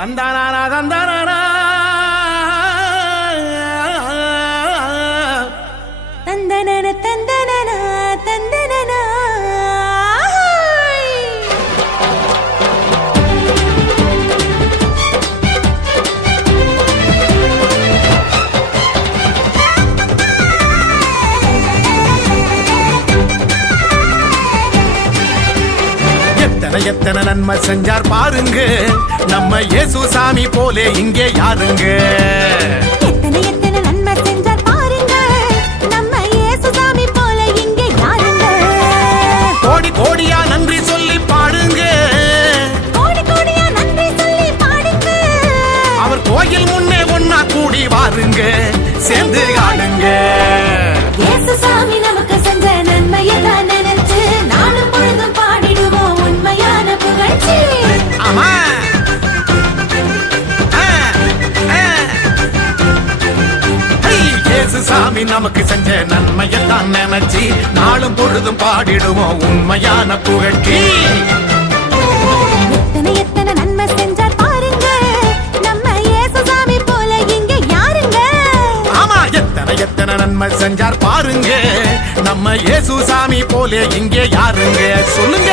தந்தானா தந்தானா தந்தனன தந்தனன தந்தனன எத்தனை நன்மை செஞ்சார் பாருங்க நம்ம இயேசு சாமி போலே இங்கே யாருங்க. எத்தனை நன்மை செஞ்சார் பாருங்க நம்ம இயேசு சாமி போல இங்கே யாருங்க. கோடி கோடியா நன்றி சொல்லி பாடுங்க, கோடி கோடியா நன்றி சொல்லி பாடுங்க. அவர் கோயில் முன்னே ஒன்னா கூடி வாருங்க, சேர்ந்து ஆடுங்க. இயேசு சாமி நமக்கு செஞ்ச நன்மையை தான் நினைச்சு நாளும் பொழுதும் பாடிடுவோம் உண்மையான புகழ்ச்சி. ஆமா இயேசு சாமி நமக்கு செஞ்ச நன்மையத்தான் நினைச்சு நாளும் பொழுதும் பாடிடுவோம் உண்மையான புகழ்ச்சி. எத்தனை நன்மை செஞ்சார் பாருங்க நம்ம இயேசு சாமி போல இங்க யாருங்க. ஆமா எத்தனை நன்மை செஞ்சார் பாருங்க நம்ம இயேசு சாமி போலே இங்கே யாருங்க. சொல்லுங்க.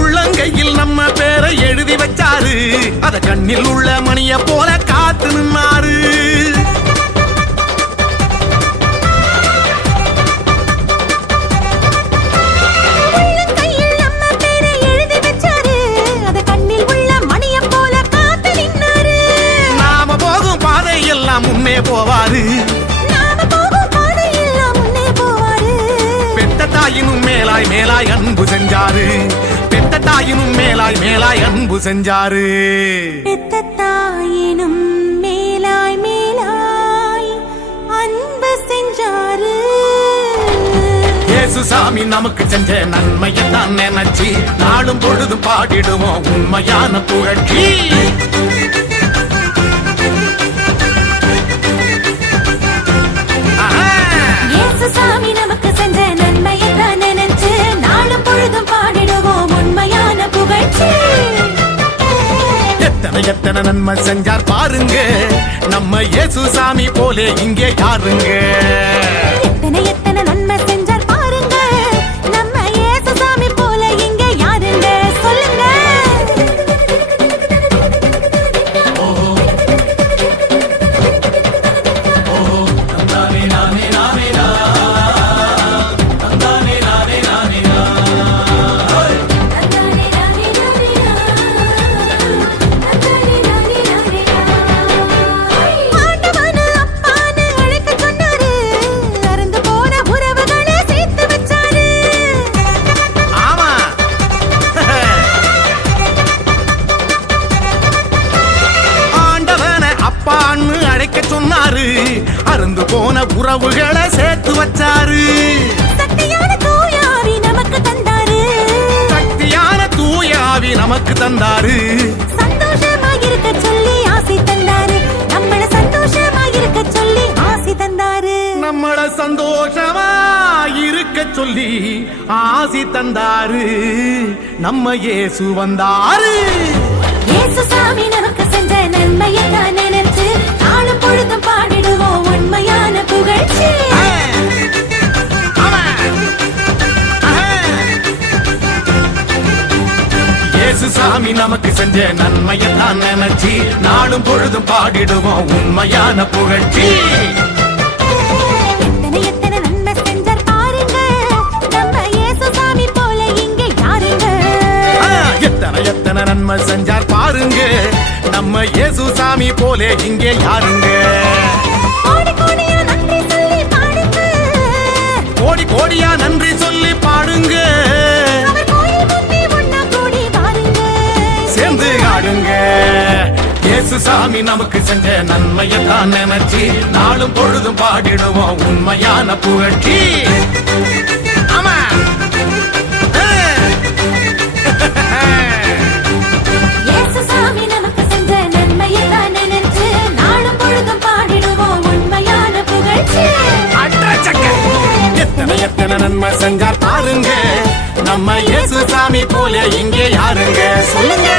உள்ளங்கையில் நம்ம பேரை எழுதி வச்சாரு, அத கண்ணில் உள்ள மணிய போல காத்து நின்னாரு. நாம போகும் பாதையெல்லாம் முன்னே போவாரு, பெத்த தாயினும் மேலாய் மேலாய் அன்பு செஞ்சாரு, பெத்த தாயினும் மேலாய் மேலாய் அன்பு செஞ்சாரு. பெத்த தாயினும் மேலாய் மேலாய் அன்பு செஞ்சாரு. இயேசு சாமி நமக்கு செஞ்ச நன்மையத்தான் நினைச்சு நாளும் பொழுது பாடிடுவோம் உண்மையான புகழ்ச்சி. இயேசு சாமி நமக்கு செஞ்ச நன்மையத்தான் நினைச்சு நாளும் பொழுதும் பாடிடுவோம் உண்மையான புகழ்ச்சி. எத்தனை நன்மை செஞ்சார் பாருங்க நம்ம இயேசு சாமி போலே இங்கே யாருங்க. எத்தனை நன்மை செஞ்சார் பாருங்க நம்ம இயேசு சாமி போல இங்க யாருங்க. சொல்லுங்க. சொன்னாரு அருந்து போன உறவுகளை சேர்த்து வச்சாரு. சக்தியான தூயாவி நமக்கு தந்தாரு, சக்தியான தூயாவி நமக்கு தந்தாரு. சந்தோஷமாயிருக்க சொல்லி ஆசி தந்தாரு, நம்மள சந்தோஷமாயிருக்க சொல்லி ஆசி தந்தாரு. நம்மள சந்தோஷமா இருக்க சொல்லி ஆசி தந்தாரு. நம்ம இயேசு வந்தாரு. இயேசு சாமி நமக்கு செஞ்ச நன்மையை தான் நினைச்சு நாளும் பொழுதும் பாடிடுவோம் உண்மையான புகழ்ச்சி. இயேசு சாமி நமக்கு செஞ்ச நன்மையத்தான் நினைச்சு நாளும் பொழுதும் பாடிடுவோம் உண்மையான புகழ்ச்சி. எத்தனை நன்மை செஞ்சார் பாருங்க நம்ம இயேசு சாமி போல இங்க யாருங்க. எத்தனை நன்மை செஞ்சார் பாருங்க நம்ம இயேசு சாமி போலே இங்கே யாருங்க. கோடி கோடியா நன்றி சொல்லி பாடுங்க, கோடி கோடியா நன்றி சொல்லி பாடுங்க. அவர் கோயில் முன்னே ஒண்ணா கூடி பாருங்க, சேர்ந்து ஆடுங்க. இயேசு சாமி நமக்கு செஞ்ச நன்மையத்தான் நினைச்சு நாளும் பொழுதும் பாடிடுவோம் உண்மையான புகழ்ச்சி. ஆமா இயேசு சாமி நமக்கு செஞ்ச நன்மையை தான் நினைச்சு நாளும் எத்தனை நன்மை செஞ்சார் பாருங்க நம்ம இயேசு சாமி போல இங்கே யாருங்க சொல்லுங்க